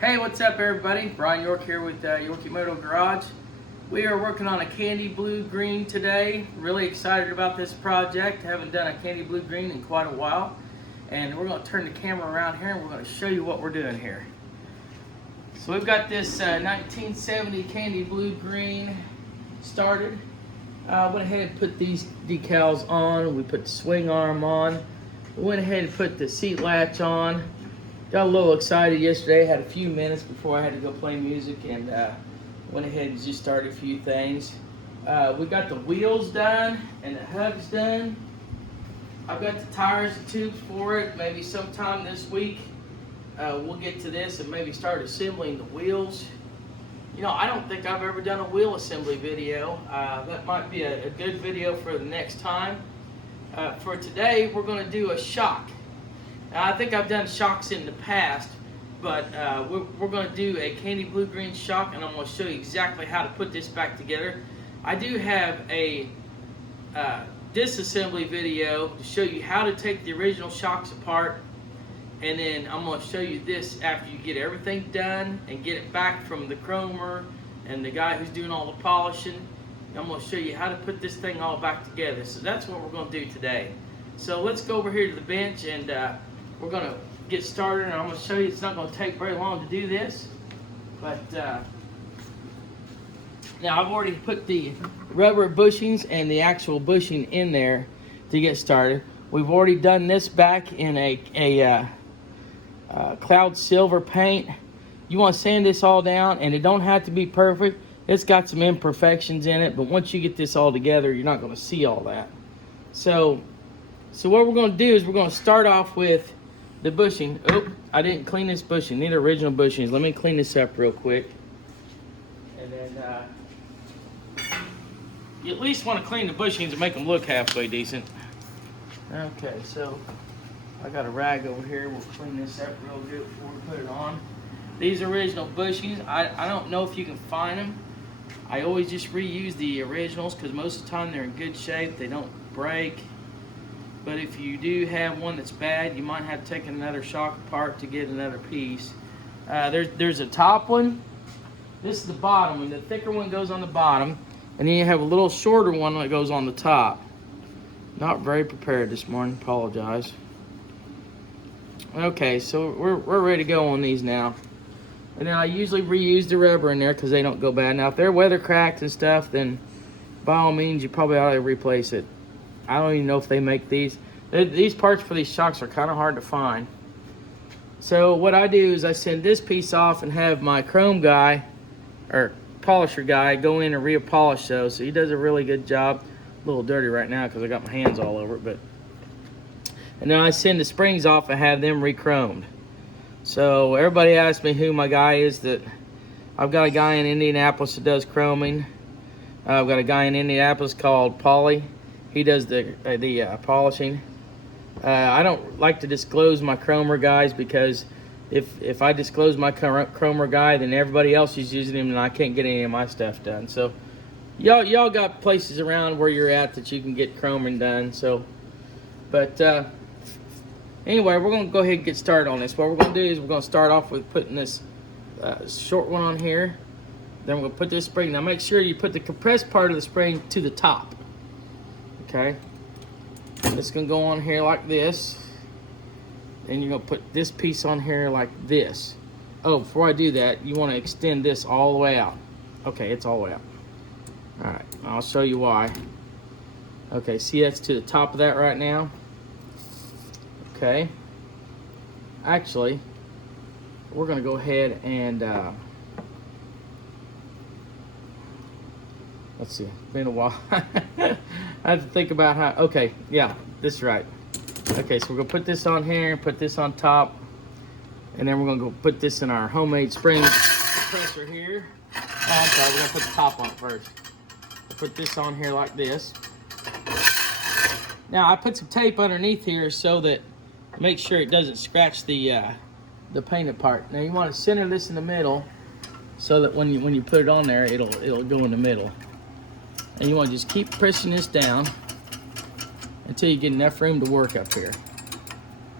Hey, what's up everybody? Brian York here with Yorkie Moto Garage. We are working on a candy blue green today. Really excited about this project. Haven't done a candy blue green in quite a while. And we're going to turn the camera around here and we're going to show you what we're doing here. So we've got this 1970 candy blue green started. Went ahead and put these decals on. We put the swing arm on. We went ahead and put the seat latch on. Got a little excited yesterday. Had a few minutes before I had to go play music and went ahead and just started a few things. We got the wheels done and the hubs done. I've got the tires and tubes for it. Maybe sometime this week we'll get to this and maybe start assembling the wheels. You know, I don't think I've ever done a wheel assembly video. That might be a good video for the next time. For today, we're going to do a shock. Now, I think I've done shocks in the past, but we're going to do a candy blue green shock, and I'm going to show you exactly how to put this back together. I do have a disassembly video to show you how to take the original shocks apart, and then I'm going to show you this after you get everything done and get it back from the chromer and the guy who's doing all the polishing. I'm going to show you how to put this thing all back together. So that's what we're going to do today. So let's go over here to the bench and we're going to get started, and I'm going to show you it's not going to take very long to do this. But now I've already put the rubber bushings and the actual bushing in there to get started. We've already done this back in a cloud silver paint. You want to sand this all down, and it don't have to be perfect. It's got some imperfections in it, but once you get this all together, you're not going to see all that. So what we're going to do is we're going to start off with the bushing. Oh, I didn't clean this bushing. These are original bushings. Let me clean this up real quick. And then you at least want to clean the bushings and make them look halfway decent. Okay, so I got a rag over here. We'll clean this up real good before we put it on. These original bushings, I don't know if you can find them. I always just reuse the originals because most of the time they're in good shape. They don't break. But if you do have one that's bad, you might have to take another shock apart to get another piece. There's a top one. This is the bottom one. The thicker one goes on the bottom. And then you have a little shorter one that goes on the top. Not very prepared this morning. Apologize. Okay, so we're ready to go on these now. And then I usually reuse the rubber in there because they don't go bad. Now, if they're weather cracked and stuff, then by all means, you probably ought to replace it. I don't even know if they make these. These parts for these shocks are kind of hard to find. So what I do is I send this piece off and have my chrome guy, or polisher guy, go in and re-polish those. So he does a really good job. A little dirty right now because I got my hands all over it. And then I send the springs off and have them re-chromed. So everybody asks me who my guy is. That I've got a guy in Indianapolis that does chroming. I've got a guy in Indianapolis called Paulie. He does the polishing. I don't like to disclose my chromer guys because if I disclose my chromer guy, then everybody else is using him and I can't get any of my stuff done. So y'all got places around where you're at that you can get chroming done. So, but anyway, we're going to go ahead and get started on this. What we're going to do is we're going to start off with putting this short one on here. Then we're going to put this spring. Now make sure you put the compressed part of the spring to the top. Okay, it's gonna go on here like this. Then you're gonna put this piece on here like this. Oh, before I do that, you want to extend this all the way out. Okay, it's all the way out. All right, I'll show you why. Okay, see that's to the top of that right now. Okay, actually, we're gonna go ahead and let's see, it's been a while. I have to think about how, okay, yeah, this is right. Okay, so we're gonna put this on here, put this on top, and then we're gonna go put this in our homemade spring compressor here. Oh, I'm sorry, we're gonna put the top on it first. Put this on here like this. Now, I put some tape underneath here so that, make sure it doesn't scratch the painted part. Now, you wanna center this in the middle so that when you put it on there, it'll go in the middle. And you want to just keep pressing this down until you get enough room to work up here.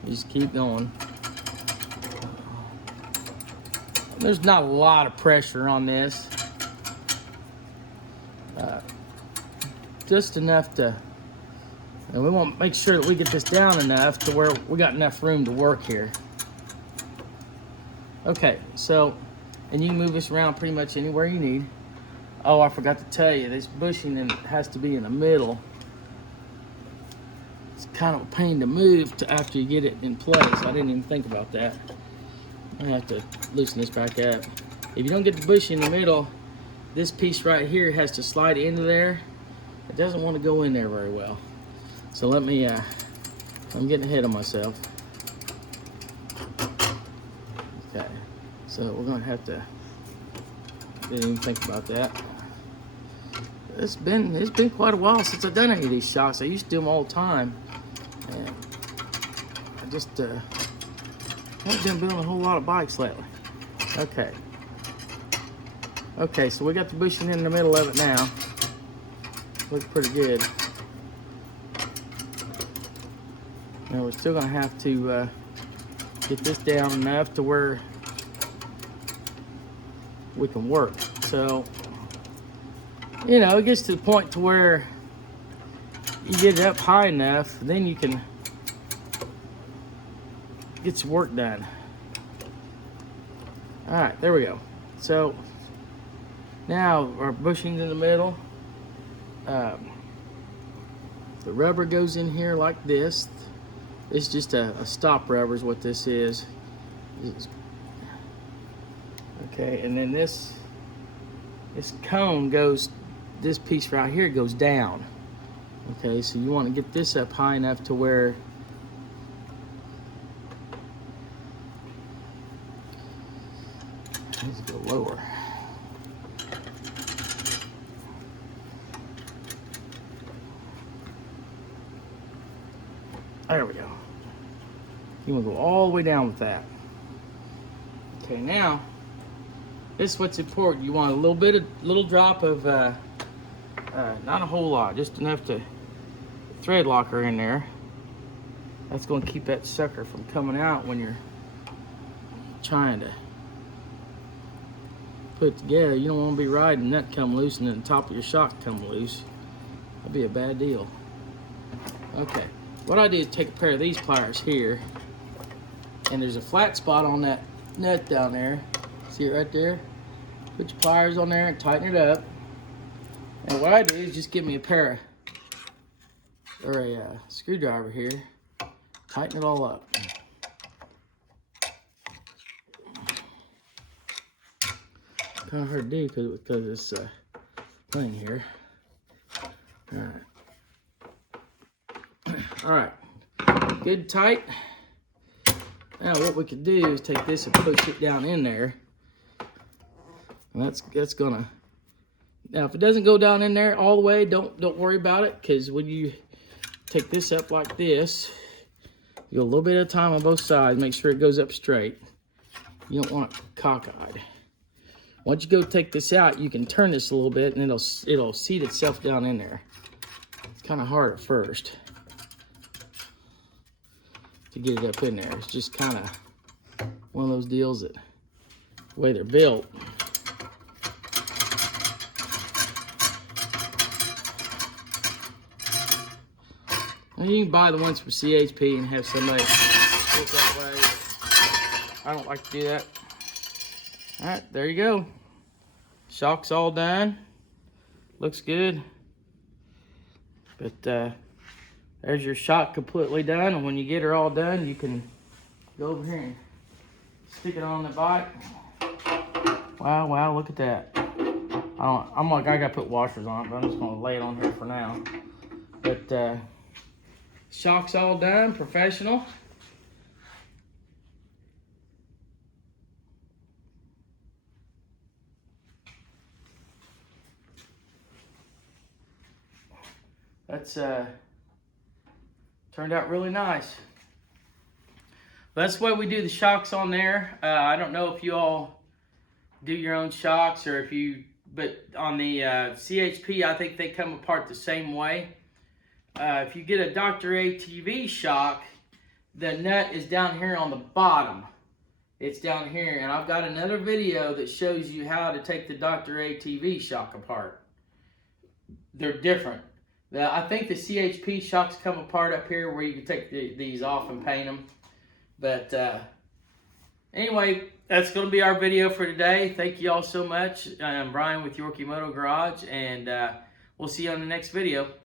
You just keep going. There's not a lot of pressure on this. Just enough to, and we want to make sure that we get this down enough to where we got enough room to work here. Okay, so, and you can move this around pretty much anywhere you need. Oh, I forgot to tell you, this bushing has to be in the middle. It's kind of a pain to move after you get it in place. I didn't even think about that. I have to loosen this back up. If you don't get the bushing in the middle, this piece right here has to slide into there. It doesn't want to go in there very well. So let me, I'm getting ahead of myself. Okay, so we're gonna have to, didn't even think about that. It's been quite a while since I've done any of these shocks. I used to do them all the time. And I just haven't been building a whole lot of bikes lately. Okay. Okay, so we got the bushing in the middle of it now. Looks pretty good. Now we're still gonna have to get this down enough to where we can work. So, you know, it gets to the point to where you get it up high enough, then you can get some work done. All right, there we go. So now our bushing's in the middle. The rubber goes in here like this. It's just a stop rubber is what this is. Okay, and then this cone goes, this piece right here goes down. Okay, so you want to get this up high enough to where let's go lower. There we go. You want to go all the way down with that. Okay, now this is what's important. You want a little drop of, not a whole lot, just enough to thread locker in there. That's going to keep that sucker from coming out when you're trying to put it together. You don't want to be riding that come loose and then the top of your shock come loose. That'd be a bad deal. Okay, what I do is take a pair of these pliers here, and there's a flat spot on that nut down there. See it right there? Put your pliers on there and tighten it up. And what I do is just give me a pair of, or a screwdriver here, tighten it all up. Kind of hard to do because it's thing here. All right, good tight. Now what we could do is take this and push it down in there. And that's gonna. Now if it doesn't go down in there all the way, don't worry about it, because when you take this up like this, you go a little bit at a time on both sides. Make sure it goes up straight. You don't want it cockeyed. Once you go take this out, you can turn this a little bit, and it'll seat itself down in there. It's kind of hard at first to get it up in there. It's just kind of one of those deals that the way they're built. And you can buy the ones from CHP and have somebody do it that way. I don't like to do that. All right, there you go. Shock's all done. Looks good. But there's your shock completely done. And when you get her all done, you can go over here and stick it on the bike. Wow, look at that. I'm like, I gotta put washers on it, but I'm just gonna lay it on here for now. But shock's all done, professional. That's turned out really nice. That's the way we do the shocks on there. I don't know if you all do your own shocks or if you, but on the CHP, I think they come apart the same way. If you get a Dr. ATV shock, the nut is down here on the bottom. It's down here, and I've got another video that shows you how to take the Dr. ATV shock apart. They're different. I think the CHP shocks come apart up here where you can take these off and paint them. But anyway, that's going to be our video for today. Thank you all so much. I'm Brian with Yorkie Moto Garage, and we'll see you on the next video.